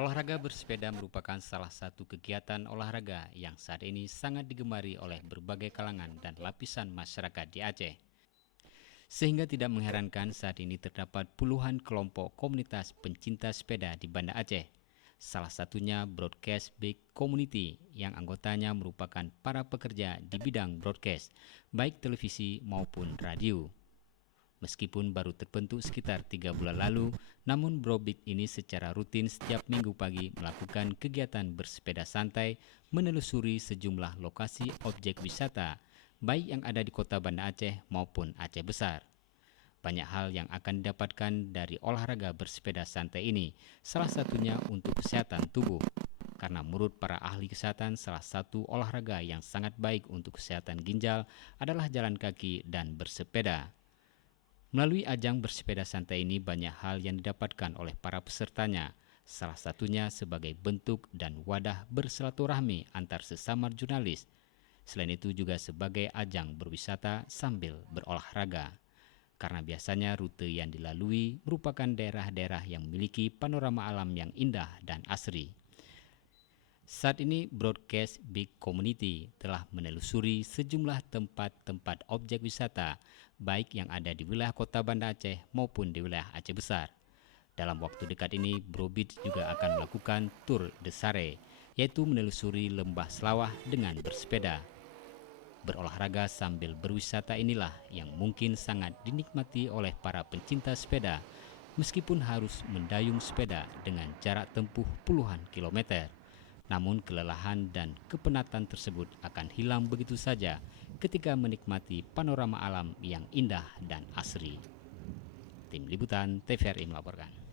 Olahraga bersepeda merupakan salah satu kegiatan olahraga yang saat ini sangat digemari oleh berbagai kalangan dan lapisan masyarakat di Aceh. Sehingga tidak mengherankan saat ini terdapat puluhan kelompok komunitas pencinta sepeda di Banda Aceh. Salah satunya Broadcast Big Community yang anggotanya merupakan para pekerja di bidang broadcast, baik televisi maupun radio. Meskipun baru terbentuk sekitar 3 bulan lalu, namun Brobik ini secara rutin setiap minggu pagi melakukan kegiatan bersepeda santai menelusuri sejumlah lokasi objek wisata, baik yang ada di kota Banda Aceh maupun Aceh Besar. Banyak hal yang akan didapatkan dari olahraga bersepeda santai ini, salah satunya untuk kesehatan tubuh. Karena menurut para ahli kesehatan, salah satu olahraga yang sangat baik untuk kesehatan ginjal adalah jalan kaki dan bersepeda. Melalui ajang bersepeda santai ini banyak hal yang didapatkan oleh para pesertanya, salah satunya sebagai bentuk dan wadah bersilaturahmi antar sesama jurnalis. Selain itu juga sebagai ajang berwisata sambil berolahraga. Karena biasanya rute yang dilalui merupakan daerah-daerah yang memiliki panorama alam yang indah dan asri. Saat ini Broadcast Big Community telah menelusuri sejumlah tempat-tempat objek wisata, baik yang ada di wilayah kota Banda Aceh maupun di wilayah Aceh Besar. Dalam waktu dekat ini, Brobit juga akan melakukan Tour de Sare, yaitu menelusuri lembah Selawah dengan bersepeda. Berolahraga sambil berwisata inilah yang mungkin sangat dinikmati oleh para pencinta sepeda, meskipun harus mendayung sepeda dengan jarak tempuh puluhan kilometer. Namun kelelahan dan kepenatan tersebut akan hilang begitu saja ketika menikmati panorama alam yang indah dan asri. Tim Liputan TVRI melaporkan.